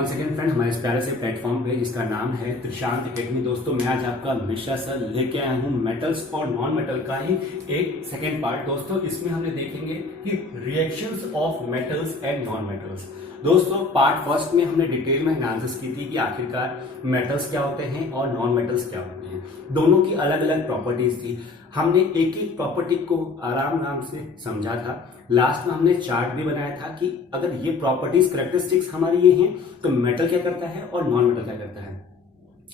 One second friend हमारे इस प्यारे से प्लेटफॉर्म पे जिसका नाम है त्रिशांत एकेडमी। दोस्तों मैं आज आपका मिश्रा सर लेके आया हूँ मेटल्स और नॉन मेटल का ही एक सेकेंड पार्ट। दोस्तों इसमें हमने देखेंगे कि reactions of metals and non metals. दोस्तों पार्ट फर्स्ट में हमने डिटेल में एनालिसिस की थी कि आखिरकार मेटल्स क्या होते हैं और नॉन मेटल्स क्या होते हैं, दोनों की अलग अलग प्रॉपर्टीज थी। हमने एक एक प्रॉपर्टी को आराम से समझा था। लास्ट में हमने चार्ट भी बनाया था कि अगर ये प्रॉपर्टीज करेक्टरिस्टिक्स हमारी ये हैं तो मेटल क्या करता है और नॉन मेटल क्या करता है,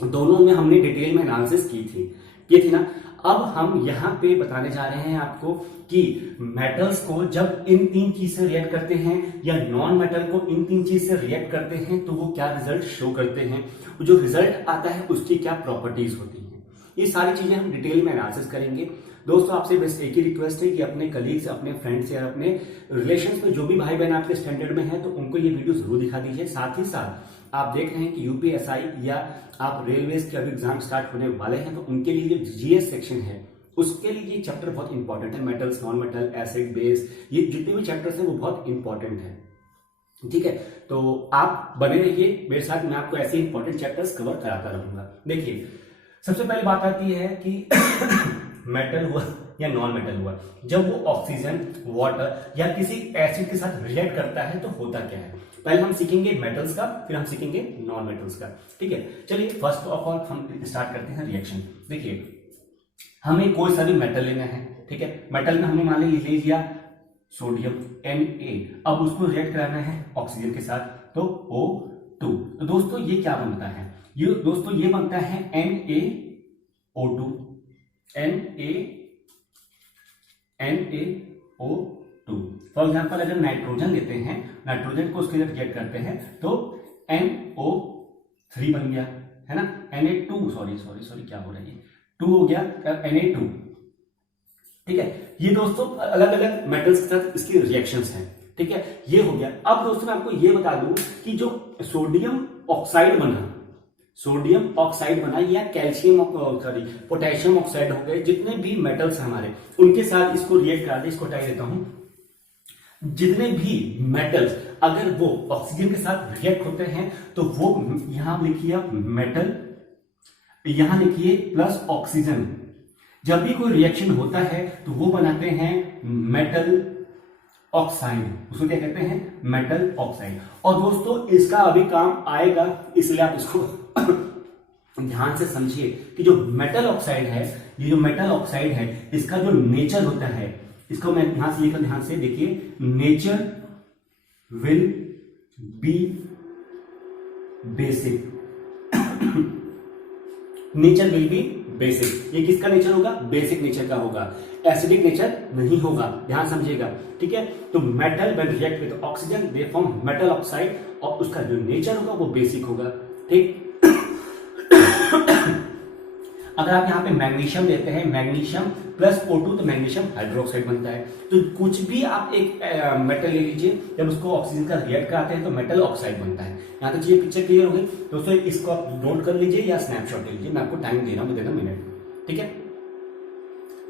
दोनों में हमने डिटेल में एनालिसिस की थी ना। अब हम यहाँ पे बताने जा रहे हैं आपको कि मेटल्स को जब इन तीन चीज से रिएक्ट करते हैं या नॉन मेटल को इन तीन चीज से रिएक्ट करते हैं तो वो क्या रिजल्ट शो करते हैं, जो रिजल्ट आता है उसकी क्या प्रॉपर्टीज होती हैं, ये सारी चीजें हम डिटेल में एनालिसिस करेंगे। दोस्तों आपसे बस एक ही रिक्वेस्ट है कि अपने कलीग्स, अपने फ्रेंड्स या अपने रिलेशंस में जो भी भाई बहन आपके स्टैंडर्ड में है तो उनको ये वीडियो जरूर दिखा दीजिए। साथ ही साथ आप देख रहे हैं कि यूपीएसआई या आप रेलवेज के अभी एग्जाम स्टार्ट होने वाले हैं तो उनके लिए जो जीएस सेक्शन है उसके लिए ये चैप्टर बहुत इंपॉर्टेंट है। Metals, non metal, acid, base, ये जितने भी चैप्टर्स हैं वो बहुत इंपॉर्टेंट है। ठीक है, तो आप बने रहिए मेरे साथ, मैं आपको ऐसे इंपॉर्टेंट चैप्टर्स कवर कराता रहूंगा। देखिए सबसे पहले बात आती है कि मेटल हुआ या नॉन मेटल हुआ, जब वो ऑक्सीजन, वाटर या किसी एसिड के साथ रिएक्ट करता है तो होता क्या है। पहले हम सीखेंगे मेटल्स का, फिर हम सीखेंगे नॉन मेटल्स का। ठीक है, चलिए फर्स्ट ऑफ ऑल हम स्टार्ट करते हैं रिएक्शन। देखिए हमें कोई सा भी मेटल लेना है, ठीक है। मेटल में हमने मान ले लिया सोडियम Na, अब उसको रिएक्ट कराना है ऑक्सीजन के साथ तो O2। तो दोस्तों ये क्या बनता है, ये दोस्तों ये बनता है NaO2। फॉर एग्जाम्पल अगर नाइट्रोजन लेते हैं, नाइट्रोजन को उसके साथ रिएक्ट करते हैं तो NO3 बन गया, है ना। Na2 सॉरी क्या हो रहा है, 2 हो गया Na2। ठीक है, ये दोस्तों अलग अलग मेटल्स के साथ इसकी रिएक्शंस हैं। ठीक है, ये हो गया। अब दोस्तों मैं आपको ये बता दूं कि जो सोडियम ऑक्साइड बना या कैल्शियम पोटेशियम ऑक्साइड हो गए, जितने भी मेटल्स हमारे उनके साथ इसको रिएक्ट करा दे, इसको हटा देता हूं। जितने भी मेटल्स अगर वो ऑक्सीजन के साथ रिएक्ट होते हैं तो वो यहां लिखिए मेटल, यहां लिखिए प्लस ऑक्सीजन। जब भी कोई रिएक्शन होता है तो वो बनाते हैं मेटल ऑक्साइड, उसको क्या कहते हैं, मेटल ऑक्साइड। और दोस्तों इसका अभी काम आएगा, इसलिए आप इसको ध्यान से समझिए कि जो मेटल ऑक्साइड है, ये जो मेटल ऑक्साइड है इसका जो नेचर होता है, इसको मैं ध्यान से लेकर ध्यान से देखिए, nature will be basic. Nature will be basic, ये किसका नेचर होगा, बेसिक नेचर का होगा, एसिडिक नेचर नहीं होगा, ध्यान समझिएगा। ठीक है, तो metal when react with oxygen they form metal oxide और उसका जो नेचर होगा वो बेसिक होगा। ठीक अगर आप यहाँ पे मैग्नीशियम लेते हैं, मैग्नीशियम प्लस O2 तो मैग्नीशियम हाइड्रोक्साइड बनता है। तो कुछ भी आप एक मेटल ले लीजिए, जब उसको ऑक्सीजन का रिएक्ट कराते हैं तो मेटल ऑक्साइड बनता है। यहाँ तक ये पिक्चर क्लियर हो गई दोस्तों, इसको आप नोट कर लीजिए या स्नैपशॉट ले लीजिए, मैं आपको टाइम दे रहा हूँ, देना मिनट। ठीक है,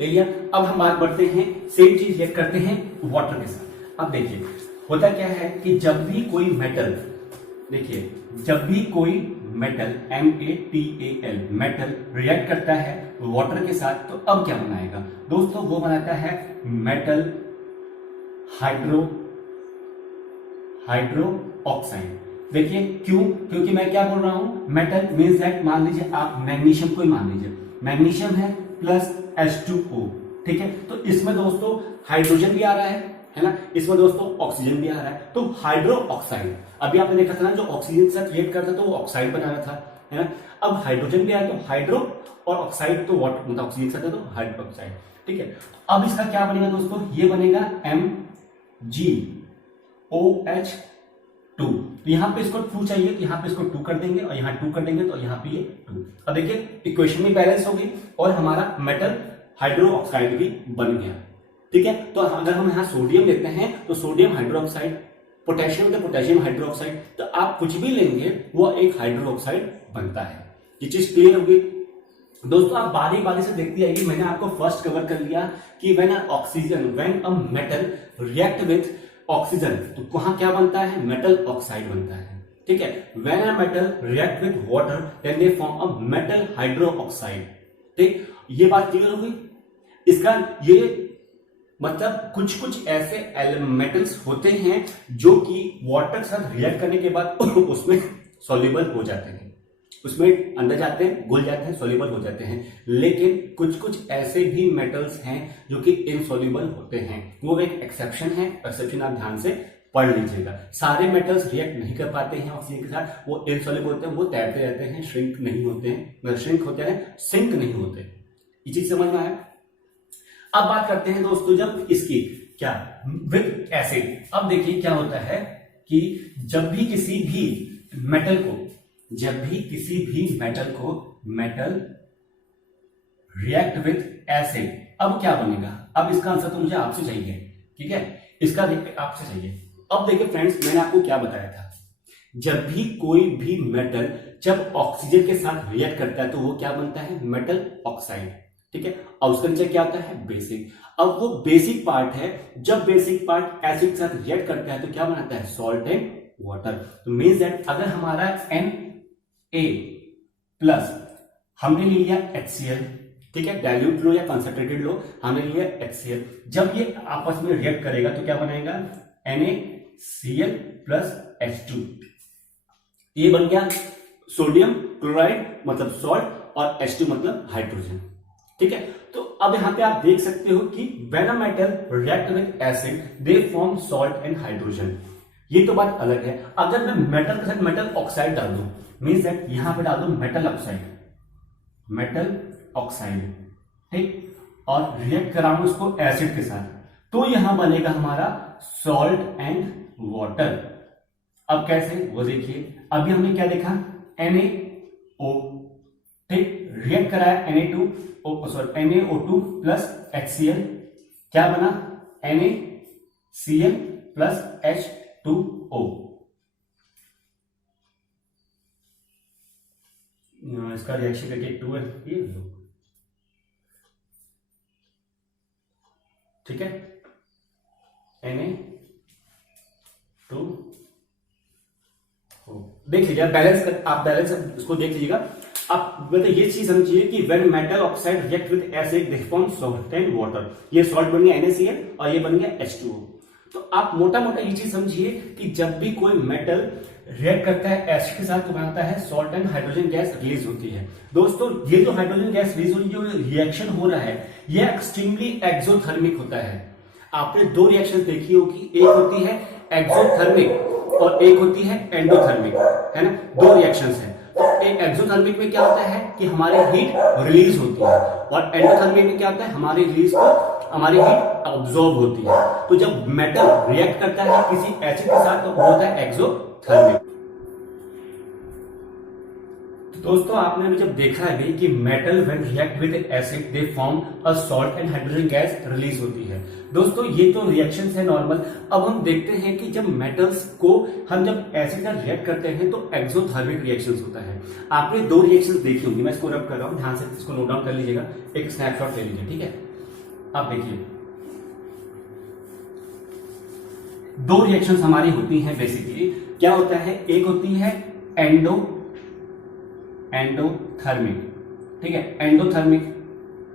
ले लिया। अब हम बात बढ़ते हैं, सेम चीज रिएक्ट करते हैं वाटर के साथ। अब देखिए होता क्या है कि जब भी कोई मेटल, देखिए जब भी कोई मेटल MaTal मेटल रिएक्ट करता है वाटर के साथ तो अब क्या बनाएगा दोस्तों, वो बनाता है मेटल हाइड्रो ऑक्साइड। देखिए क्यों, क्योंकि मैं क्या बोल रहा हूं, मेटल मींस दैट, मान लीजिए आप मैग्नीशियम को ही मान लीजिए, मैग्नीशियम है प्लस H2O। ठीक है, तो इसमें दोस्तों हाइड्रोजन भी आ रहा है ना, इसमें दोस्तों ऑक्सीजन भी आ रहा है, तो हाइड्रो ऑक्साइड। अभी आपने देखा था ना, जो ऑक्सीजन के साथ रिएक्ट करता तो वो ऑक्साइड बना रहा था, है ना। अब हाइड्रोजन भी आया तो हाइड्रो और ऑक्साइड तो वाटर, मतलब ऑक्सीजन के साथ है तो हाइड्रो ऑक्साइड। ठीक है, अब इसका क्या बनेगा दोस्तों, ये बनेगा MgOH2। तो यहाँ पे इसको 2 चाहिए तो यहाँ पे इसको 2 कर देंगे और यहाँ 2 कर देंगे तो यहाँ पे ये 2। अब देखिए इक्वेशन भी बैलेंस होगी और हमारा मेटल हाइड्रो ऑक्साइड भी बन गया। ठीक है, तो अगर हम यहाँ सोडियम लेते हैं तो सोडियम हाइड्रोक्साइड, पोटेशियम तो पोटेशियम हाइड्रोक्साइड, तो आप कुछ भी लेंगे वो एक हाइड्रोक्साइड बनता है। ये चीज क्लियर होगी दोस्तों। आप बारी बारी से देखती आएगी, मैंने आपको फर्स्ट कवर कर लिया कि when a metal react with oxygen तो वहां क्या बनता है, मेटल ऑक्साइड बनता है। ठीक है। When a metal react with water then they form a metal hydroxide. ठीक, ये बात क्लियर हो गई। इसका ये मतलब कुछ कुछ ऐसे मेटल्स होते हैं जो कि वाटर के साथ रिएक्ट करने के बाद उसमें सॉल्युबल हो जाते हैं, उसमें अंदर जाते हैं, घुल जाते हैं, सॉल्युबल हो जाते हैं। लेकिन कुछ कुछ ऐसे भी मेटल्स हैं जो कि इनसॉल्युबल होते हैं, वो एक एक्सेप्शन है। एक्सेप्शन आप ध्यान से पढ़ लीजिएगा। सारे मेटल्स रिएक्ट नहीं कर पाते हैं ऑक्सीजन के साथ, वो इनसॉल्युबल होते हैं, वो तैरते रहते हैं, श्रिंक नहीं होते हैं, श्रिंक होते हैं, सिंक नहीं होते। ये चीज समझ में आया। अब बात करते हैं दोस्तों जब इसकी क्या विद एसिड। अब देखिए क्या होता है कि जब भी किसी भी मेटल को मेटल रिएक्ट विद एसिड, अब क्या बनेगा। अब इसका आंसर तो मुझे आपसे चाहिए, ठीक है, इसका आपसे चाहिए। अब देखिए फ्रेंड्स, मैंने आपको क्या बताया था, जब भी कोई भी मेटल जब ऑक्सीजन के साथ रिएक्ट करता है तो वो क्या बनता है, मेटल ऑक्साइड, ठीक है। और उसका नीचे क्या होता है, बेसिक। अब वो बेसिक पार्ट है, जब बेसिक पार्ट एसिड के साथ रिएक्ट करता है तो क्या बनाता है, सॉल्ट एंड वाटर। तो मीन्स दैट अगर हमारा Na प्लस हमने ले लिया HCl, ठीक है, डाइल्यूट लो या कंसंट्रेटेड लो, हमने लिया HCl, जब ये आपस में रिएक्ट करेगा तो क्या बनाएगा, NaCl प्लस H2। ये बन गया सोडियम क्लोराइड मतलब सॉल्ट और H2 मतलब हाइड्रोजन, ठीक है। तो अब यहां पे आप देख सकते हो कि when a metal react with acid they form salt and hydrogen. ये तो बात अलग है। अगर मैं मेटल के साथ मेटल ऑक्साइड डाल दूं, मींस दैट यहां पे डाल दूं मेटल ऑक्साइड, ठीक, और रिएक्ट कराऊं उसको एसिड के साथ, तो यहां बनेगा हमारा सॉल्ट एंड वाटर। अब कैसे, वो देखिए। अभी हमने क्या देखा, NaO, ठीक, रिएक्ट कराया NaO2 प्लस HCl, क्या बना, NaCl प्लस H2O। इसका रिएक्शन करके 2 है, ये लो, ठीक है, Na2। देख लीजिए बैलेंस कर, आप बैलेंस इसको देख लीजिएगा। आप मतलब ये चीज समझिए कि when metal oxide react with acid they form salt and water. ये सॉल्ट बन गया NaCl और ये बन गया H2O। तो आप मोटा मोटा ये चीज समझिए कि जब भी कोई मेटल रिएक्ट करता है एसिड के साथ तो बनाता है salt and hydrogen gas release होती है। दोस्तों ये जो हाइड्रोजन गैस रिलीज हो रही है, जो रिएक्शन हो रहा है, ये एक्सट्रीमली एक्सोथर्मिक होता है। आपने दो रिएक्शन देखी होगी, एक होती है एक्सोथर्मिक और एक होती है एंडोथर्मिक, है ना, दो रिएक्शंस हैं। तो एक एक्सोथर्मिक में क्या होता है कि हमारी हीट रिलीज होती है, और एंडोथर्मिक में क्या होता है, हमारी हीट ऑब्जॉर्ब होती है। तो जब मेटल रिएक्ट करता है किसी एसिड के साथ तो वो होता है एक्सोथर्मिक। तो दोस्तों आपने अभी जब देखा है भी कि metal when react with acid they form a salt and hydrogen gas release होती है। दोस्तों ये तो रिएक्शंस है नॉर्मल। अब हम देखते हैं कि जब मेटल्स को हम जब एसिड से रिएक्ट करते हैं तो एक्सोथर्मिक रिएक्शंस होता है। आपने दो रिएक्शंस देखी होंगी, मैं इसको रब कर रहा हूं, ध्यान से इसको नोट डाउन कर लीजिएगा, एक स्नैपशॉट ले लीजिए, ठीक है। आप देखिए दो रिएक्शंस हमारी होती हैं बेसिकली। क्या होता है, एक होती है एंडोथर्मिक, ठीक है, एंडोथर्मिक,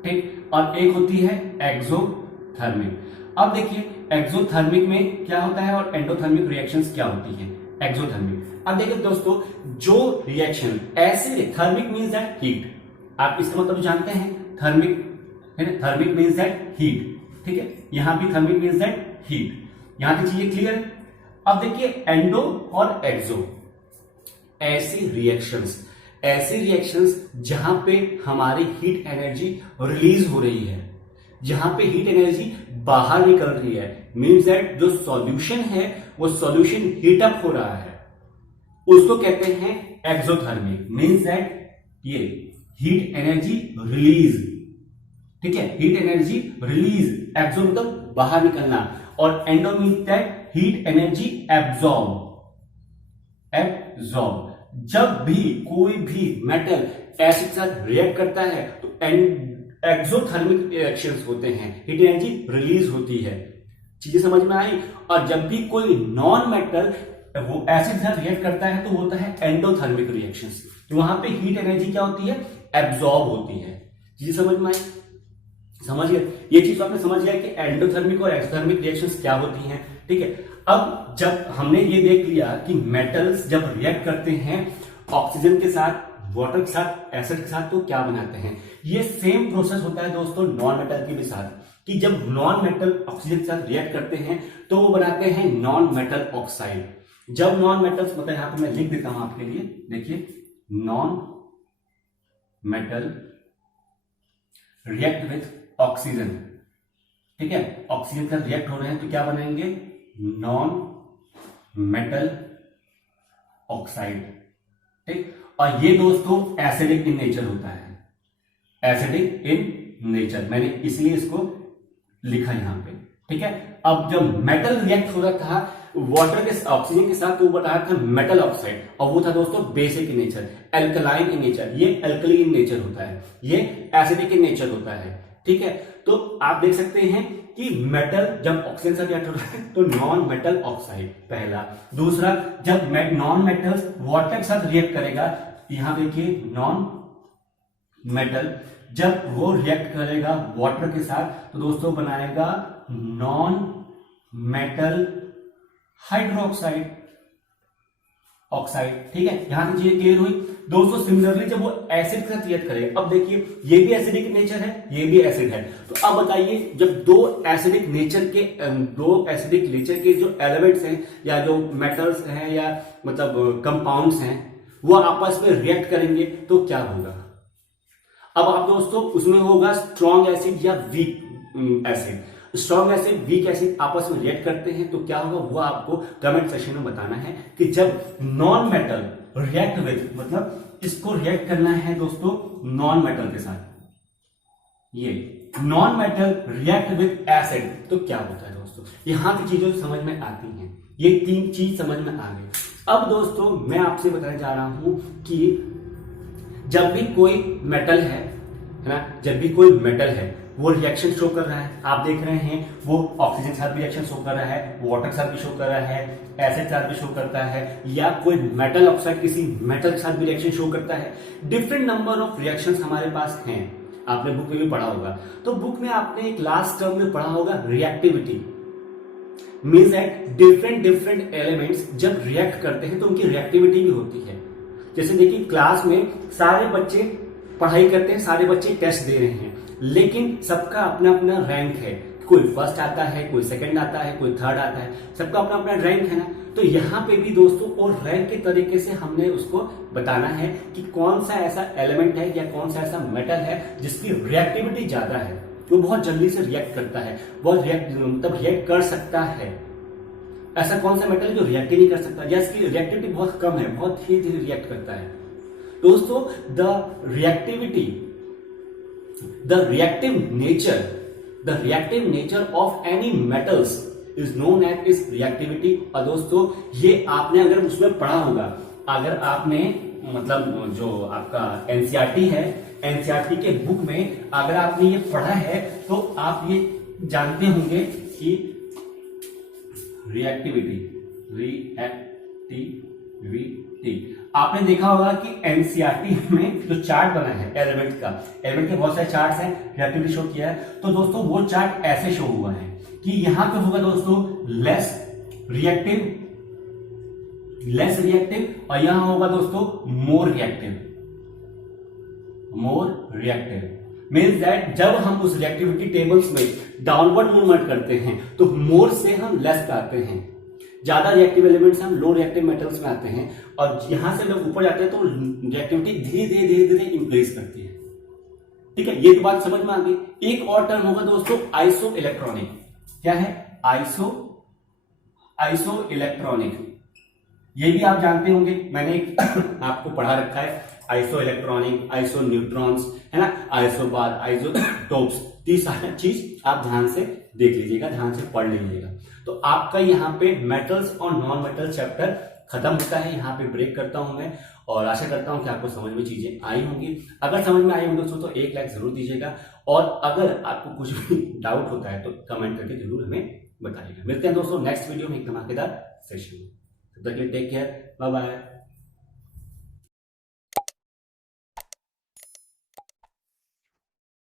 ठीक, और एक होती है एक्सोथर्मिक। अब देखिए एक्सोथर्मिक में क्या होता है और एंडोथर्मिक रिएक्शंस क्या होती हैं। एक्सोथर्मिक, अब देखिए दोस्तों, जो reaction acid, thermic means that heat, आप इसका मतलब जानते हैं, थर्मिक है ना, थर्मिक मींस दैट हीट, ठीक है, यहां भी थर्मिक मींस दैट हीट। यहां की चीजें क्लियर है। अब देखिए एंडो और एक्सो, ऐसी रिएक्शंस जहां पे हमारी हीट एनर्जी रिलीज हो रही है, जहां पे हीट एनर्जी बाहर निकल रही है, मींस दैट जो सॉल्यूशन है वो सॉल्यूशन हीट अप हो रहा है, उसको कहते हैं एक्सोथर्मिक। मींस दैट ये हीट एनर्जी रिलीज, ठीक है, हीट एनर्जी रिलीज, एक्सो मतलब बाहर निकलना, और endo means that heat energy absorb. जब भी कोई भी मेटल एसिड के साथ रिएक्ट करता है तो एक्सोथर्मिक रिएक्शंस होते हैं, हीट एनर्जी रिलीज होती है। चीजें समझ में आई। और जब भी कोई नॉन मेटल वो एसिड के साथ रिएक्ट करता है तो वो होता है एंडोथर्मिक रिएक्शंस। वहां पे हीट एनर्जी क्या होती है, एब्जॉर्ब होती है। चीज समझ में आई, समझिए ये चीज तो आपने समझ लिया कि एंडोथर्मिक और एक्सोथर्मिक रिएक्शंस क्या होती हैं। ठीक है, अब जब हमने ये देख लिया कि मेटल्स जब रिएक्ट करते हैं ऑक्सीजन के साथ, वाटर के साथ, एसिड के साथ, तो क्या बनाते हैं, ये सेम प्रोसेस होता है दोस्तों नॉन मेटल के भी साथ, कि जब नॉन मेटल ऑक्सीजन के साथ रिएक्ट करते हैं तो वो बनाते हैं नॉन मेटल ऑक्साइड। जब नॉन मेटल्स, मतलब यहां पे मैं लिख देता हूं आपके लिए, देखिए non metal react with oxygen, ठीक है, ऑक्सीजन का रिएक्ट हो रहे हैं तो क्या बनाएंगे, नॉन मेटल ऑक्साइड। ठीक, और ये दोस्तों एसिडिक इन नेचर होता है, एसिडिक इन नेचर, मैंने इसलिए इसको लिखा यहां पे। ठीक है, अब जब मेटल रिएक्ट हो रहा था वाटर के ऑक्सीजन के साथ तो वो बताया था मेटल ऑक्साइड, और वो था दोस्तों basic in nature, alkaline in nature, ये एल्कली इन नेचर होता है, ये एसिडिक इन नेचर होता है। ठीक है, तो आप देख सकते हैं कि मेटल जब ऑक्सीजन से रिएक्ट हो रहा है तो नॉन मेटल ऑक्साइड पहला। दूसरा, जब नॉन मेटल्स वाटर के साथ रिएक्ट करेगा, यहां देखिए नॉन मेटल जब वो रिएक्ट करेगा वाटर के साथ तो दोस्तों बनाएगा नॉन मेटल हाइड्रोक्साइड ऑक्साइड। ठीक है, यहां की चीजें क्लियर हुई दोस्तों। सिमिलरली जब वो एसिड के साथ रिएक्ट करेगा, अब देखिए ये भी एसिडिक नेचर है, ये भी एसिड है, तो अब बताइए जब दो एसिडिक नेचर के जो एलिमेंट्स हैं या जो मेटल्स हैं या मतलब कंपाउंड्स हैं वो आपस में रिएक्ट करेंगे तो क्या होगा। अब आप दोस्तों उसमें होगा स्ट्रॉन्ग एसिड या weak acid. Strong acid weak acid आपस में रिएक्ट करते हैं तो क्या होगा वो आपको कमेंट सेक्शन में बताना है कि जब नॉन मेटल रिएक्ट विद, मतलब इसको रिएक्ट करना है दोस्तों नॉन मेटल के साथ, ये non metal react with acid तो क्या होता है दोस्तों। यहां की चीजें समझ में आती हैं, ये तीन चीज समझ में आ गई। अब दोस्तों मैं आपसे बताने जा रहा हूं कि जब भी कोई मेटल है ना, जब भी कोई मेटल है वो रिएक्शन शो कर रहा है, आप देख रहे हैं वो ऑक्सीजन के साथ भी रिएक्शन शो कर रहा है, वाटर के साथ भी शो कर रहा है, एसिड के साथ भी शो करता है, या कोई मेटल ऑक्साइड किसी मेटल के साथ भी रिएक्शन शो करता है। डिफरेंट नंबर ऑफ रिएक्शंस हमारे पास हैं, आपने बुक में भी पढ़ा होगा। तो बुक में आपने एक लास्ट टर्म में पढ़ा होगा reactivity, means that different elements जब रिएक्ट करते हैं तो उनकी रिएक्टिविटी भी होती है। जैसे देखिए क्लास में सारे बच्चे पढ़ाई करते हैं, सारे बच्चे टेस्ट दे रहे हैं, लेकिन सबका अपना अपना रैंक है, कोई फर्स्ट आता है, कोई सेकंड आता है, कोई थर्ड आता है, सबका अपना अपना रैंक है ना। तो यहाँ पे भी दोस्तों और रैंक के तरीके से हमने उसको बताना है कि कौन सा ऐसा एलिमेंट है या कौन सा ऐसा मेटल है जिसकी रिएक्टिविटी ज्यादा है, वो बहुत जल्दी से रिएक्ट करता है, बहुत रिएक्ट कर सकता है। ऐसा कौन सा मेटल है जो रिएक्ट ही नहीं कर सकता या इसकी रिएक्टिविटी बहुत कम है, बहुत धीरे धीरे रिएक्ट करता है। दोस्तों the reactive nature of any metals is known as its reactivity। और दोस्तों ये आपने अगर उसमें पढ़ा होगा, अगर आपने मतलब जो आपका एनसीईआरटी है, एनसीईआरटी के बुक में अगर आपने ये पढ़ा है तो आप ये जानते होंगे कि रिएक्टिविटी आपने देखा होगा कि एनसीईआरटी में जो चार्ट बना है एलिमेंट के बहुत सारे चार्ट्स हैं, रिएक्टिविटी शो किया है। तो दोस्तों वो चार्ट ऐसे शो हुआ है कि यहां पे होगा दोस्तों लेस रिएक्टिव और यहां होगा दोस्तों मोर रिएक्टिव। मीन्स दैट जब हम उस रिएक्टिविटी टेबल्स में डाउनवर्ड मूवमेंट करते हैं तो मोर से हम लेस पे आते हैं, ज्यादा रिएक्टिव एलिमेंट्स हम लो रिएक्टिव मेटल्स में आते हैं, और यहां से जब ऊपर जाते हैं तो रिएक्टिविटी धीरे धीरे इंक्रीज करती है। ठीक है, ये तो बात समझ में आ गई। एक और टर्म होगा दोस्तों आइसो इलेक्ट्रॉनिक। क्या है आइसो इलेक्ट्रॉनिक, ये भी आप जानते होंगे, मैंने आपको पढ़ा रखा है आइसो इलेक्ट्रॉनिक, आइसो न्यूट्रॉन्स, है ना, आइसो बार, आइसोटोप्स, ये सारी चीज आप ध्यान से देख लीजिएगा, ध्यान से पढ़ लीजिएगा। तो आपका यहाँ पे मेटल्स और नॉन मेटल चैप्टर खत्म होता है, यहाँ पे ब्रेक करता हूं मैं, और आशा करता हूं कि आपको समझ में चीजें आई होंगी। अगर समझ में आई होंगी दोस्तों तो एक लाइक जरूर दीजिएगा, और अगर आपको कुछ भी डाउट होता है तो कमेंट करके जरूर हमें बताइएगा। मिलते हैं दोस्तों नेक्स्ट वीडियो में एक धमाकेदार सेशन में। तब तक के लिए टेक केयर, बाय बाय।